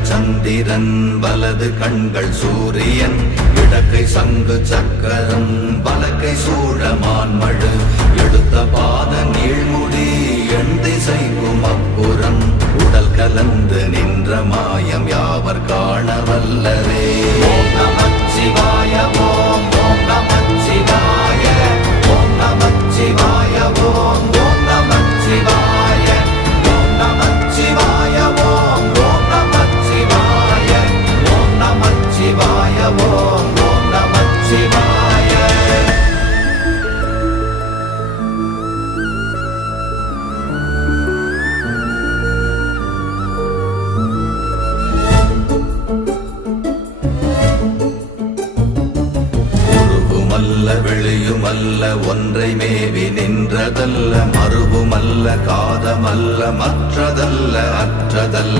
இடங்கள் சந்திரன் வலது கண்கள் சூரியன் இடக்கை சங்கு சக்கரம் வலக்கை சூழமான்மழு எடுத்த பாத நீழ்முடி எண் திசைக்கும் அப்புறம் உடல் கலந்து நின்ற மாயம் யாவர் காண வல்லரே. ஓம் நமச்சிவாய ஓம் ஓம் நமச்சிவாய ஓம் நமச்சிவாய ஓம் ஓம் நமச்சிவாய ஓம் நமச்சிவாய ஓம் ஓம் நமச்சிவாய ஓம் நமச்சிவாய ஓம் ஓம் நமச்சிவாய. வெளியுமல்ல ஒன்றை மேவி நின்றதல்ல மறுவுமல்ல காதமல்ல மற்றதல்ல அற்றதல்ல